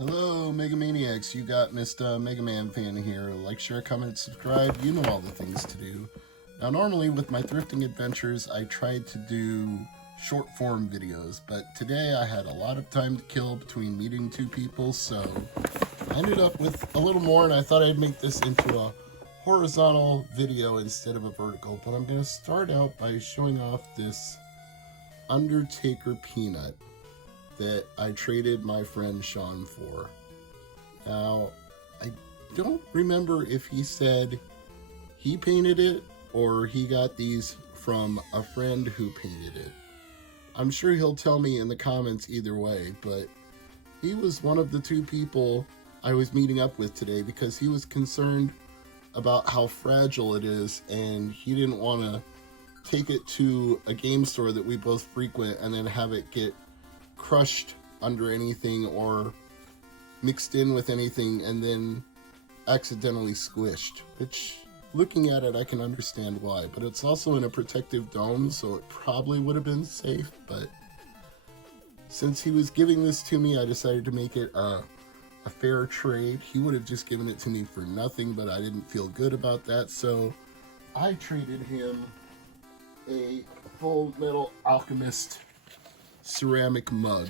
Hello, Mega Maniacs. You got Mr. MegaManFan here. Like, share, comment, subscribe. You know all the things to do. Now, normally with my thrifting adventures, I tried to do short form videos, but today I had a lot of time to kill between meeting two people, so I ended up with a little more, and I thought I'd make this into a horizontal video instead of a vertical. But I'm going to start out by showing off this Undertaker peanut that I traded my friend Sean for. Now, I don't remember if he said he painted it or he got these from a friend who painted it. I'm sure he'll tell me in the comments either way, but he was one of the two people I was meeting up with today because he was concerned about how fragile it is and he didn't want to take it to a game store that we both frequent and then have it get crushed under anything or mixed in with anything and then accidentally squished, which looking at it I can understand why, but it's also in a protective dome, so it probably would have been safe. But since he was giving this to me, I decided to make it a fair trade. He would have just given it to me for nothing, but I didn't feel good about that, so I traded him a Full Metal Alchemist ceramic mug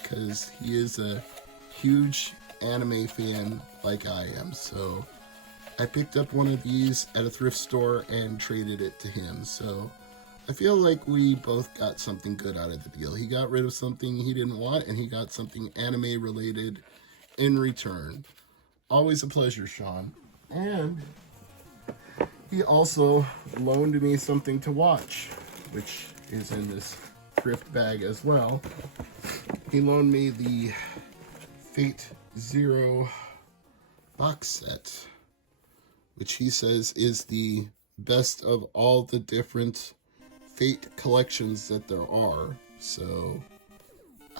because he is a huge anime fan like I am. So I picked up one of these at a thrift store and traded it to him. So I feel like we both got something good out of the deal. He got rid of something he didn't want and he got something anime related in return. Always a pleasure, Sean. And he also loaned me something to watch, which is in this thrift bag as well. He loaned me the Fate Zero box set, which he says is the best of all the different Fate collections that there are. So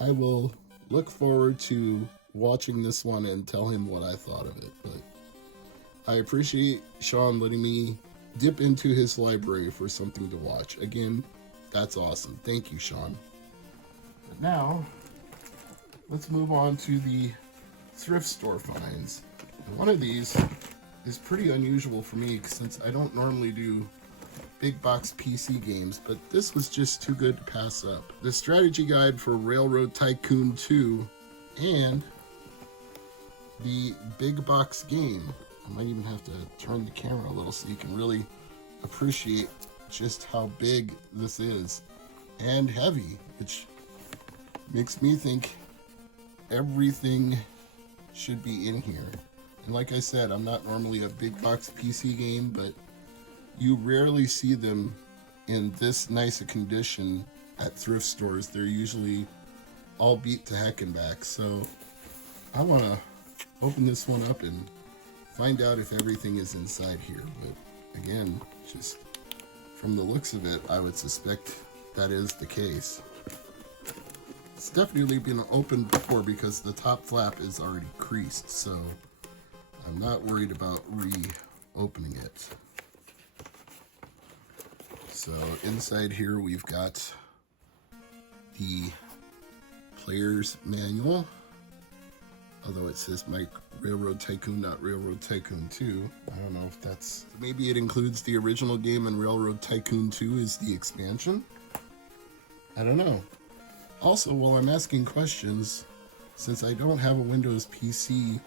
I will look forward to watching this one and tell him what I thought of it. But I appreciate Sean letting me dip into his library for something to watch. Again, that's awesome. Thank you, Sean. But now, let's move on to the thrift store finds. And one of these is pretty unusual for me since I don't normally do big box PC games, but this was just too good to pass up. The strategy guide for Railroad Tycoon 2 and the big box game. I might even have to turn the camera a little so you can really appreciate just how big this is and heavy, which makes me think everything should be in here. And like I said, I'm not normally a big box PC game, but you rarely see them in this nice a condition at thrift stores. They're usually all beat to heck and back. So I want to open this one up and find out if everything is inside here. But again, just from the looks of it, I would suspect that is the case. It's definitely been opened before because the top flap is already creased, so I'm not worried about reopening it. So inside here we've got the player's manual, although it says Railroad Tycoon, not Railroad Tycoon 2. I don't know if that's... Maybe it includes the original game and Railroad Tycoon 2 is the expansion? I don't know. Also, while I'm asking questions, since I don't have a Windows PC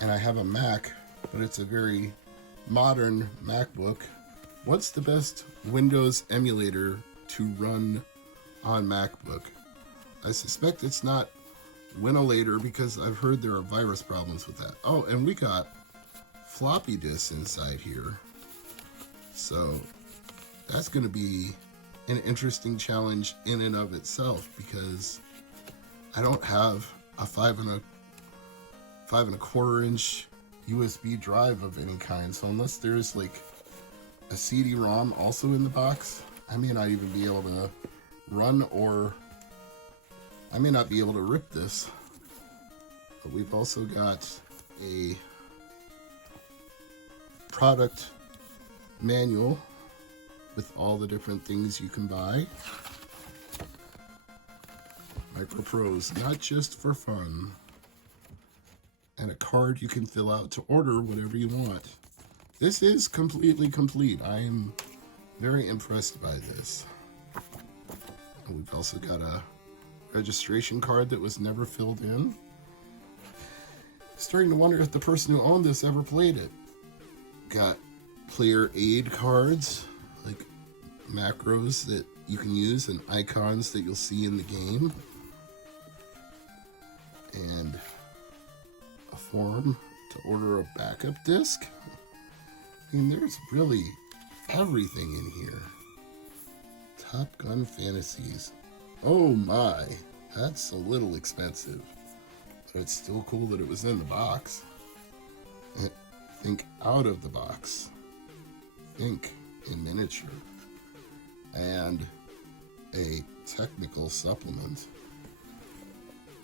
and I have a Mac, but it's a very modern MacBook, what's the best Windows emulator to run on MacBook? I suspect it's not Winolator because I've heard there are virus problems with that. Oh, and we got floppy disks inside here. So that's going to be an interesting challenge in and of itself because I don't have a 5 1/4 inch USB drive of any kind. So unless there's like a CD-ROM also in the box, I may not even be able to run, or I may not be able to rip this. But we've also got a product manual with all the different things you can buy. Micro Pros, not just for fun. and a card you can fill out to order whatever you want. This is completely complete. I am very impressed by this. And we've also got a registration card that was never filled in. Starting to wonder if the person who owned this ever played it. Got player aid cards, like macros that you can use and icons that you'll see in the game. And a form to order a backup disc. I mean, there's really everything in here. Top Gun Fantasies. Oh my, that's a little expensive. But it's still cool that it was in the box. Think out of the box. Think in miniature. And a technical supplement.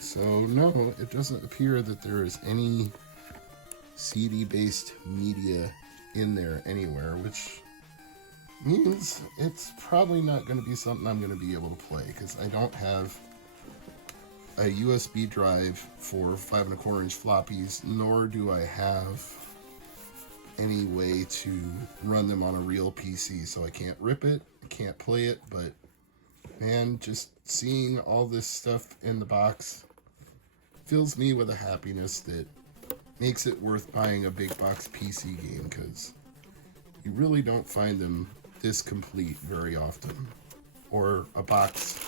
So no, it doesn't appear that there is any CD-based media in there anywhere, which means it's probably not going to be something I'm going to be able to play, because I don't have a USB drive for 5 1/4 inch floppies, nor do I have any way to run them on a real PC, so I can't rip it, I can't play it. But man, just seeing all this stuff in the box fills me with a happiness that makes it worth buying a big box PC game, because you really don't find them this complete very often, or a box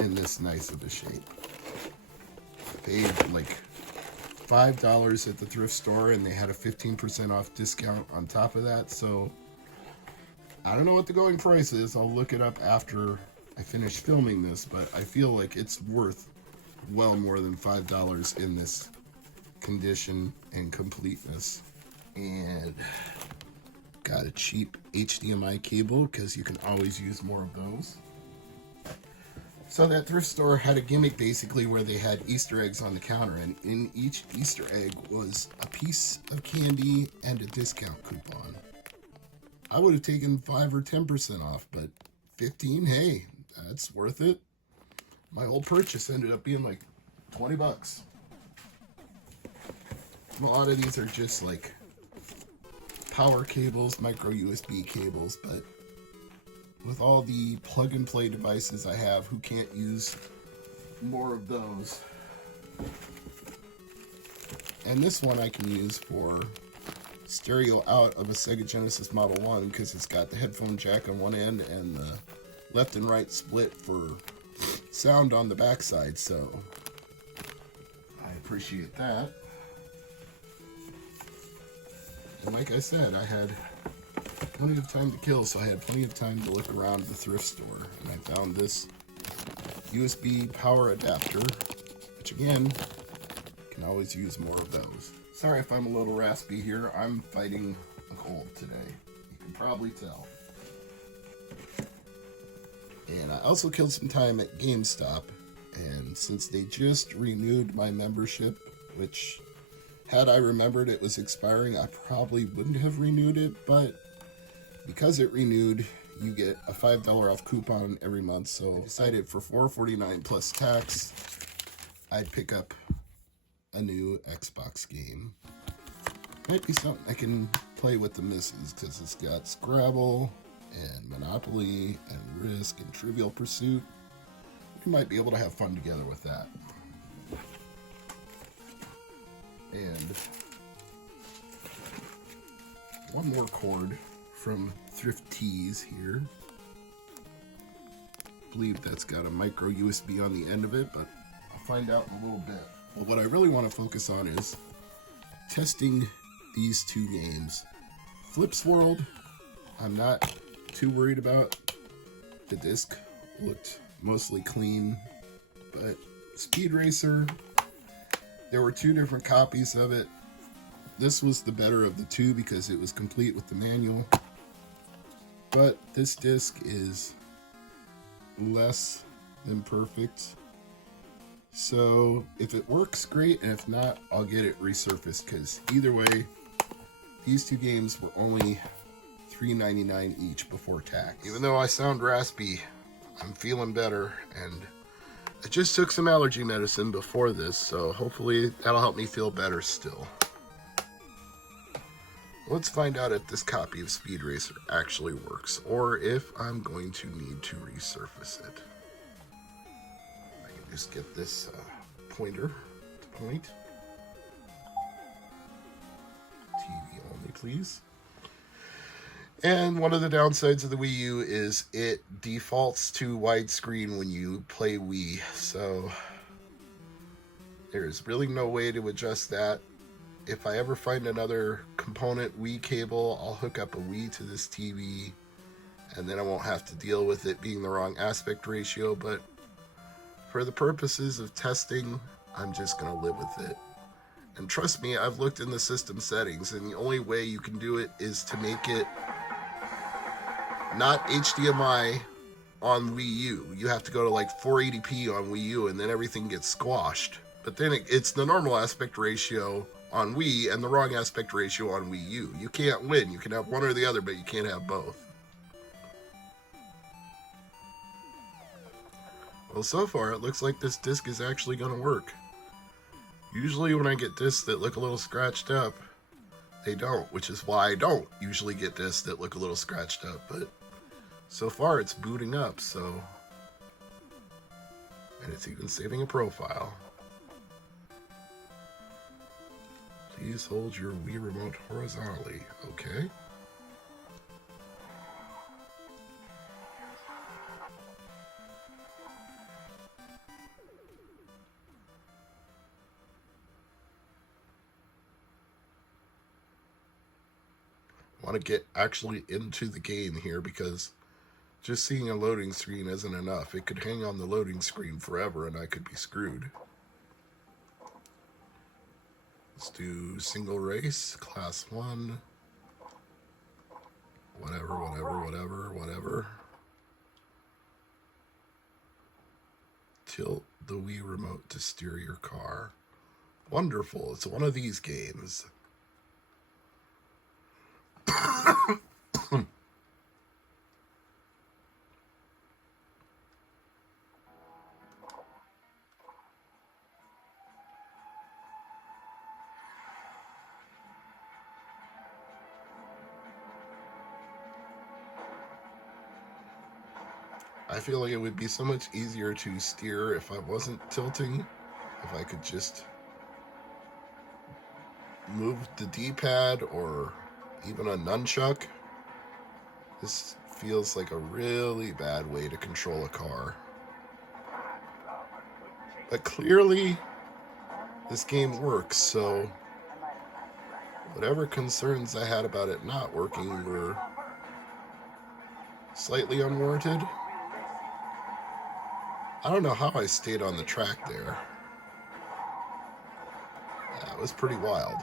in this nice of a shape. Paid like $5 at the thrift store, and they had a 15% off discount on top of that. So I don't know what the going price is. I'll look it up after I finish filming this, but I feel like it's worth well more than $5 in this condition and completeness. And got a cheap HDMI cable, because you can always use more of those. So that thrift store had a gimmick basically where they had Easter eggs on the counter, and in each Easter egg was a piece of candy and a discount coupon. I would have taken 5 or 10% off, but 15, hey, that's worth it. My whole purchase ended up being like 20 bucks. A lot of these are just like power cables, micro USB cables, but with all the plug and play devices I have, who can't use more of those? And this one I can use for stereo out of a Sega Genesis Model 1, because it's got the headphone jack on one end and the left and right split for sound on the backside, so I appreciate that. And like I said, I had plenty of time to kill, so I had plenty of time to look around the thrift store, and I found this USB power adapter, which again, can always use more of those. Sorry if I'm a little raspy here. I'm fighting a cold today. You can probably tell. And I also killed some time at GameStop, and since they just renewed my membership, which, had I remembered it was expiring, I probably wouldn't have renewed it, but because it renewed, you get a $5 off coupon every month, so I decided for $4.49 plus tax, I'd pick up a new Xbox game. Might be something I can play with the missus, because it's got Scrabble and Monopoly and Risk and Trivial Pursuit. We might be able to have fun together with that. And one more cord from Thrift Tees here. I believe that's got a micro USB on the end of it, but I'll find out in a little bit. Well, what I really want to focus on is testing these two games. Flips World, I'm not too worried about. The disc looked mostly clean, but Speed Racer, there were 2 different copies of it. This was the better of the 2 because it was complete with the manual, but this disc is less than perfect. So if it works, great, and if not, I'll get it resurfaced, because either way, these 2 games were only $3.99 each before tax. Even though I sound raspy, I'm feeling better, and I just took some allergy medicine before this, so hopefully that'll help me feel better still. Let's find out if this copy of Speed Racer actually works, or if I'm going to need to resurface it. I can just get this pointer to point. TV only, please. And one of the downsides of the Wii U is it defaults to widescreen when you play Wii, so there's really no way to adjust that. If I ever find another component Wii cable, I'll hook up a Wii to this TV, and then I won't have to deal with it being the wrong aspect ratio, but for the purposes of testing, I'm just going to live with it. And trust me, I've looked in the system settings, and the only way you can do it is to make it not HDMI on Wii U. You have to go to like 480p on Wii U, and then everything gets squashed. But then it's the normal aspect ratio on Wii and the wrong aspect ratio on Wii U. You can't win. You can have one or the other, but you can't have both. Well, so far, it looks like this disc is actually going to work. Usually when I get discs that look a little scratched up, they don't, which is why I don't usually get discs that look a little scratched up, but so far it's booting up, so... And it's even saving a profile. Please hold your Wii remote horizontally. Okay. I want to get actually into the game here because just seeing a loading screen isn't enough. It could hang on the loading screen forever and I could be screwed. Let's do single race, class 1, whatever. Tilt the Wii remote to steer your car. Wonderful, it's one of these games. I feel like it would be so much easier to steer if I wasn't tilting, if I could just move the D-pad or even a nunchuck. This feels like a really bad way to control a car. But clearly, this game works, so whatever concerns I had about it not working were slightly unwarranted. I don't know how I stayed on the track there. That was pretty wild.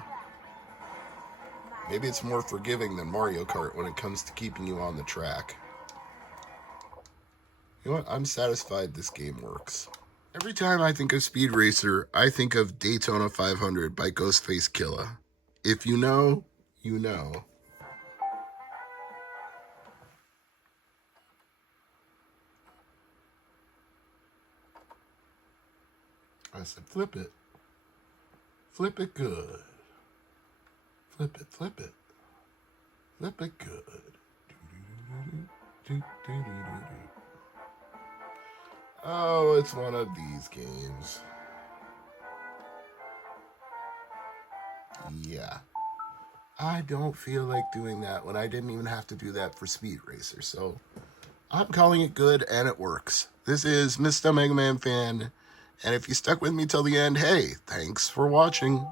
Maybe it's more forgiving than Mario Kart when it comes to keeping you on the track. You know what? I'm satisfied this game works. Every time I think of Speed Racer, I think of Daytona 500 by Ghostface Killah. If you know, you know. I said, flip it. Flip it good. Flip it, flip it. Flip it good. Oh, it's one of these games. Yeah. I don't feel like doing that when I didn't even have to do that for Speed Racer, so I'm calling it good and it works. This is Mr. MegaManFan. And if you stuck with me till the end, hey, thanks for watching.